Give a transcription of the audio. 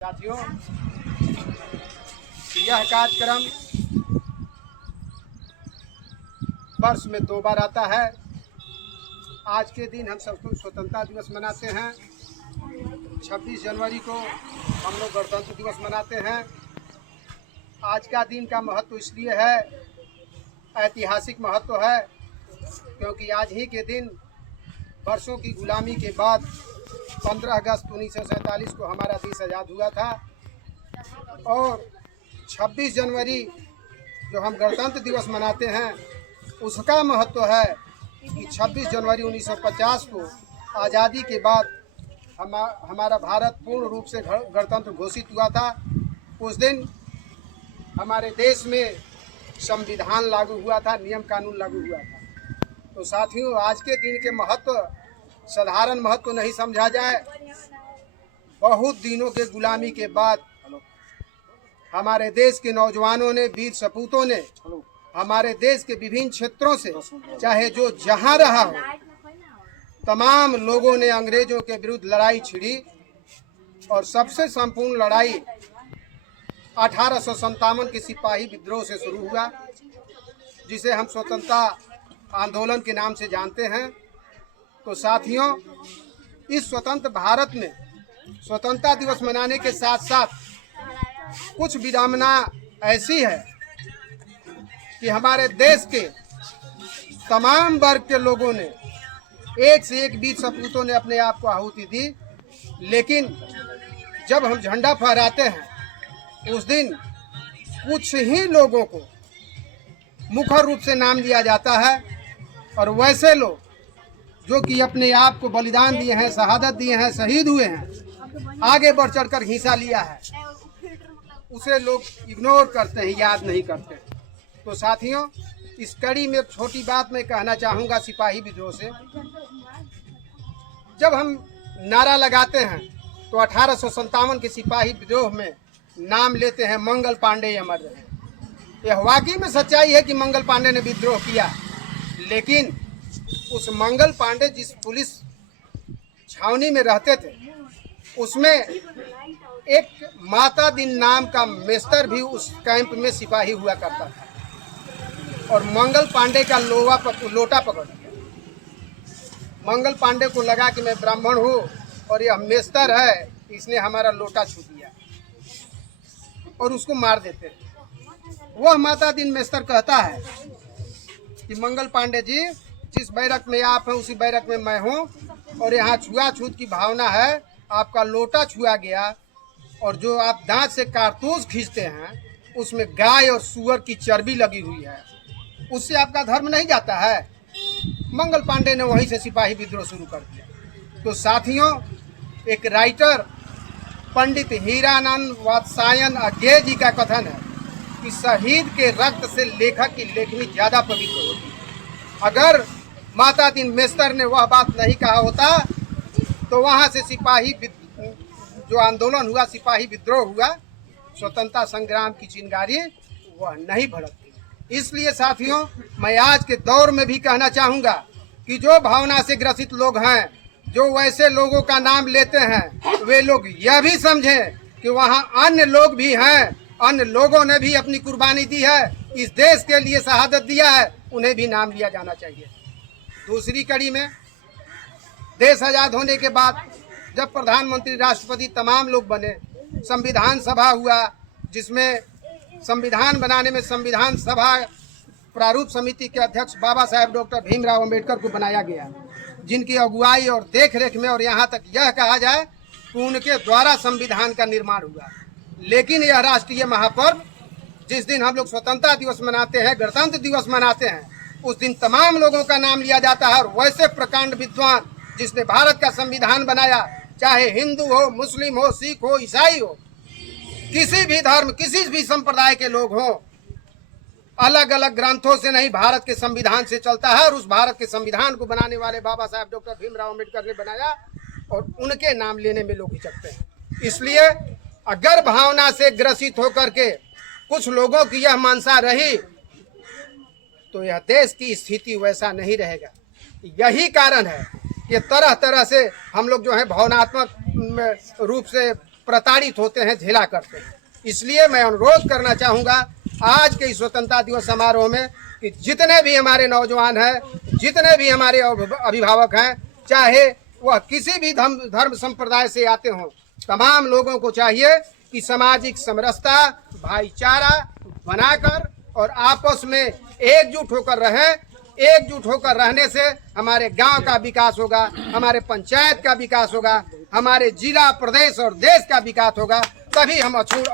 साथियों, यह कार्यक्रम वर्ष में 2 बार आता है। आज के दिन हम सब स्वतंत्रता दिवस मनाते हैं। 26 जनवरी को हम लोग गणतंत्र दिवस मनाते हैं। आज का दिन का महत्व इसलिए है, ऐतिहासिक महत्व है, क्योंकि आज ही के दिन वर्षों की गुलामी के बाद 15 अगस्त 1947 को हमारा देश आज़ाद हुआ था। और 26 जनवरी जो हम गणतंत्र दिवस मनाते हैं, उसका महत्व है कि 26 जनवरी 1950 को आज़ादी के बाद हमारा भारत पूर्ण रूप से गणतंत्र घोषित हुआ था। उस दिन हमारे देश में संविधान लागू हुआ था, नियम कानून लागू हुआ था। तो साथियों, आज के दिन के महत्व साधारण महत्व नहीं समझा जाए। बहुत दिनों के गुलामी के बाद हमारे देश के नौजवानों ने, वीर सपूतों ने हमारे देश के विभिन्न क्षेत्रों से, चाहे जो जहां रहा हो, तमाम लोगों ने अंग्रेजों के विरुद्ध लड़ाई छिड़ी। और सबसे संपूर्ण लड़ाई 1857 के सिपाही विद्रोह से शुरू हुआ, जिसे हम स्वतंत्रता आंदोलन के नाम से जानते हैं। तो साथियों, इस स्वतंत्र भारत में स्वतंत्रता दिवस मनाने के साथ साथ कुछ विडंबना ऐसी है कि हमारे देश के तमाम वर्ग के लोगों ने, एक से एक वीर सपूतों ने अपने आप को आहुति दी। लेकिन जब हम झंडा फहराते हैं, उस दिन कुछ ही लोगों को मुख्य रूप से नाम लिया जाता है, और वैसे लोग जो कि अपने आप को बलिदान दिए हैं, शहादत दिए हैं, शहीद हुए हैं, आगे बढ़ चढ़कर हिस्सा लिया है, उसे लोग इग्नोर करते हैं, याद नहीं करते। तो साथियों, इस कड़ी में छोटी बात मैं कहना चाहूँगा सिपाही विद्रोह से। जब हम नारा लगाते हैं तो 1857 के सिपाही विद्रोह में नाम लेते हैं मंगल पांडे अमर रहे। यह वाकई में सच्चाई है कि मंगल पांडे ने विद्रोह किया, लेकिन उस मंगल पांडे जिस पुलिस छावनी में रहते थे, उसमें एक माता दिन नाम का मेस्तर भी उस कैंप में सिपाही हुआ करता था। और मंगल पांडे का लोटा पकड़ लिया। मंगल पांडे को लगा कि मैं ब्राह्मण हूँ और यह मेस्तर है, इसने हमारा लोटा छू दिया, और उसको मार देते हैं। वह माता दिन मेस्तर कहता है कि मंगल पांडे जी, जिस बैरक में आप हैं उसी बैरक में मैं हूँ, और यहाँ छुआछूत की भावना है, आपका लोटा छुआ गया, और जो आप दांत से कारतूस खींचते हैं उसमें गाय और सूअर की चर्बी लगी हुई है, उससे आपका धर्म नहीं जाता है। मंगल पांडे ने वहीं से सिपाही विद्रोह शुरू कर दिया। तो साथियों, एक राइटर पंडित हीरानंद वात्सायन अज्ञे जी का कथन है कि शहीद के रक्त से लेखक की लेखनी ज्यादा पवित्र होती है। अगर माता दिन मेस्तर ने वह बात नहीं कहा होता तो वहाँ से सिपाही जो आंदोलन हुआ, सिपाही विद्रोह हुआ, स्वतंत्रता संग्राम की चिंगारी वह नहीं भड़कती। इसलिए साथियों, मैं आज के दौर में भी कहना चाहूँगा कि जो भावना से ग्रसित लोग हैं, जो वैसे लोगों का नाम लेते हैं, वे लोग यह भी समझें कि वहाँ अन्य लोग भी हैं, अन्य लोगों ने भी अपनी कुर्बानी दी है, इस देश के लिए शहादत दिया है, उन्हें भी नाम लिया जाना चाहिए। दूसरी कड़ी में, देश आज़ाद होने के बाद जब प्रधानमंत्री, राष्ट्रपति तमाम लोग बने, संविधान सभा हुआ, जिसमें संविधान बनाने में संविधान सभा प्रारूप समिति के अध्यक्ष बाबा साहेब डॉक्टर भीमराव अंबेडकर को बनाया गया, जिनकी अगुवाई और देखरेख में, और यहाँ तक यह कहा जाए कि उनके द्वारा संविधान का निर्माण हुआ। लेकिन यह राष्ट्रीय महापर्व, जिस दिन हम लोग स्वतंत्रता दिवस मनाते हैं, गणतंत्र दिवस मनाते हैं, उस दिन तमाम लोगों का नाम लिया जाता है। और वैसे प्रकांड विद्वान जिसने भारत का संविधान बनाया, चाहे हिंदू हो, मुस्लिम हो, सिख हो, ईसाई हो, किसी भी धर्म, किसी भी संप्रदाय के लोग हों, अलग अलग ग्रंथों से नहीं, भारत के संविधान से चलता है। और उस भारत के संविधान को बनाने वाले बाबा साहेब डॉक्टर भीमराव अम्बेडकर ने बनाया, और उनके नाम लेने में लोग हिचकते हैं। इसलिए अगर भावना से ग्रसित होकर के कुछ लोगों की यह मंशा रही, तो यह देश की स्थिति वैसा नहीं रहेगा। यही कारण है ये तरह तरह से हम लोग जो है भावनात्मक रूप से प्रताड़ित होते हैं, झेला करते हैं। इसलिए मैं अनुरोध करना चाहूँगा आज के इस स्वतंत्रता दिवस समारोह में कि जितने भी हमारे नौजवान हैं, जितने भी हमारे अभिभावक हैं, चाहे वह किसी भी धर्म संप्रदाय से आते हों, तमाम लोगों को चाहिए कि सामाजिक समरसता, भाईचारा बनाकर और आपस में एकजुट होकर रहें। एकजुट होकर रहने से हमारे गांव का विकास होगा, हमारे पंचायत का विकास होगा, हमारे जिला, प्रदेश और देश का विकास होगा। तभी हम अछूत